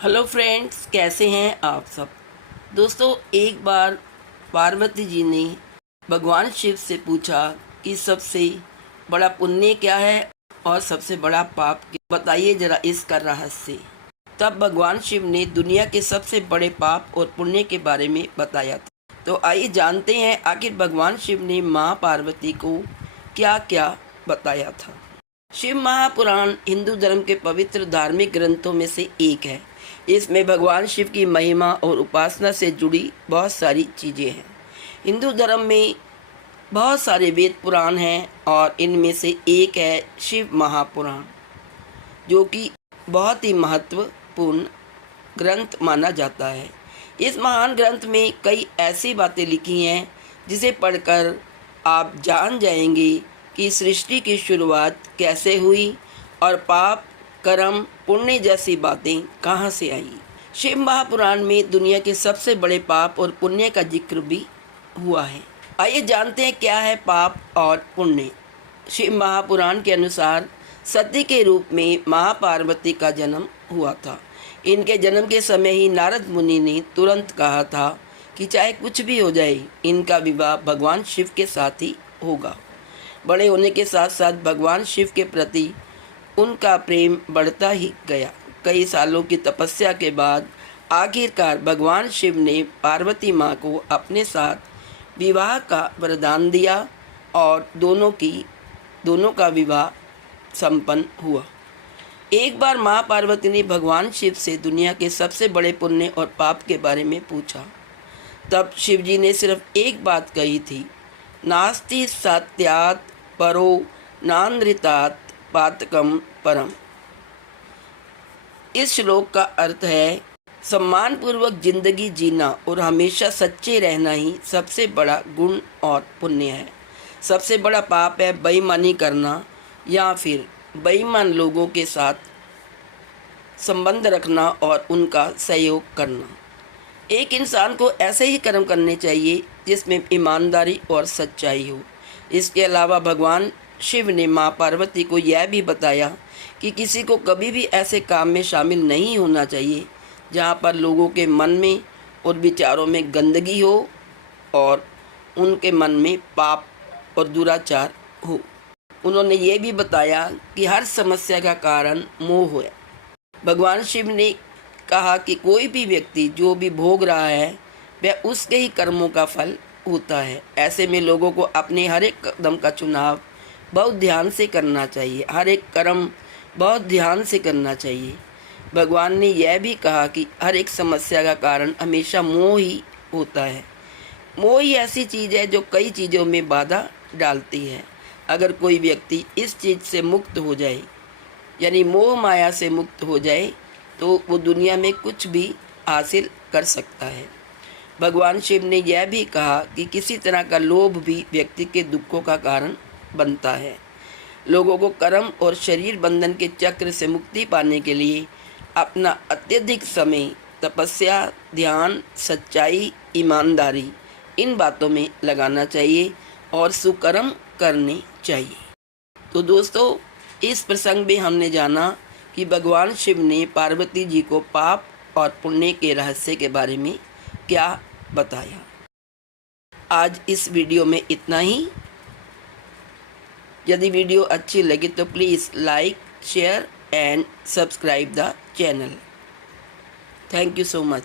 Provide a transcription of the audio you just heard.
Hello friends, कैसे हैं आप सब। दोस्तों, एक बार पार्वती जी ने भगवान शिव से पूछा कि सबसे बड़ा पुण्य क्या है और सबसे बड़ा पाप क्या, बताइए जरा इसका रहस्य। तब भगवान शिव ने दुनिया के सबसे बड़े पाप और पुण्य के बारे में बताया था। तो आइए जानते हैं आखिर भगवान शिव ने माँ पार्वती को क्या क्या बताया था। शिव महापुराण हिंदू धर्म के पवित्र धार्मिक ग्रंथों में से एक है। इसमें भगवान शिव की महिमा और उपासना से जुड़ी बहुत सारी चीज़ें हैं। हिंदू धर्म में बहुत सारे वेद पुराण हैं और इनमें से एक है शिव महापुराण, जो कि बहुत ही महत्वपूर्ण ग्रंथ माना जाता है। इस महान ग्रंथ में कई ऐसी बातें लिखी हैं जिसे पढ़कर आप जान जाएंगे कि सृष्टि की शुरुआत कैसे हुई और पाप, कर्म, पुण्य जैसी बातें कहाँ से आई। शिव महापुराण में दुनिया के सबसे बड़े पाप और पुण्य का जिक्र भी हुआ है। आइए जानते हैं क्या है पाप और पुण्य। शिव महापुराण के अनुसार सती के रूप में माँ पार्वती का जन्म हुआ था। इनके जन्म के समय ही नारद मुनि ने तुरंत कहा था कि चाहे कुछ भी हो जाए, इनका विवाह भगवान शिव के साथ ही होगा। बड़े होने के साथ साथ भगवान शिव के प्रति उनका प्रेम बढ़ता ही गया। कई सालों की तपस्या के बाद आखिरकार भगवान शिव ने पार्वती माँ को अपने साथ विवाह का वरदान दिया और दोनों का विवाह संपन्न हुआ। एक बार माँ पार्वती ने भगवान शिव से दुनिया के सबसे बड़े पुण्य और पाप के बारे में पूछा। तब शिव जी ने सिर्फ एक बात कही थी, नास्ति सत्यात् परो नानृतात् पातकम परम। इस श्लोक का अर्थ है, सम्मानपूर्वक जिंदगी जीना और हमेशा सच्चे रहना ही सबसे बड़ा गुण और पुण्य है। सबसे बड़ा पाप है बेईमानी करना या फिर बेईमान लोगों के साथ संबंध रखना और उनका सहयोग करना। एक इंसान को ऐसे ही कर्म करने चाहिए जिसमें ईमानदारी और सच्चाई हो। इसके अलावा भगवान शिव ने माँ पार्वती को यह भी बताया कि किसी को कभी भी ऐसे काम में शामिल नहीं होना चाहिए जहाँ पर लोगों के मन में और विचारों में गंदगी हो और उनके मन में पाप और दुराचार हो। उन्होंने ये भी बताया कि हर समस्या का कारण मोह है। भगवान शिव ने कहा कि कोई भी व्यक्ति जो भी भोग रहा है वह उसके ही कर्मों का फल होता है। ऐसे में लोगों को अपने हर एक कदम का चुनाव बहुत ध्यान से करना चाहिए, हर एक कर्म बहुत ध्यान से करना चाहिए। भगवान ने यह भी कहा कि हर एक समस्या का कारण हमेशा मोह ही होता है। मोह ही ऐसी चीज़ है जो कई चीज़ों में बाधा डालती है। अगर कोई व्यक्ति इस चीज़ से मुक्त हो जाए, यानी मोह माया से मुक्त हो जाए, तो वो दुनिया में कुछ भी हासिल कर सकता है। भगवान शिव ने यह भी कहा कि किसी तरह का लोभ भी व्यक्ति के दुखों का कारण बनता है। लोगों को कर्म और शरीर बंधन के चक्र से मुक्ति पाने के लिए अपना अत्यधिक समय तपस्या, ध्यान, सच्चाई, ईमानदारी, इन बातों में लगाना चाहिए और सुकर्म करने चाहिए। तो दोस्तों, इस प्रसंग में हमने जाना कि भगवान शिव ने पार्वती जी को पाप और पुण्य के रहस्य के बारे में क्या बताया। आज इस वीडियो में इतना ही। यदि वीडियो अच्छी लगे तो please like, share and subscribe the channel. Thank you so much.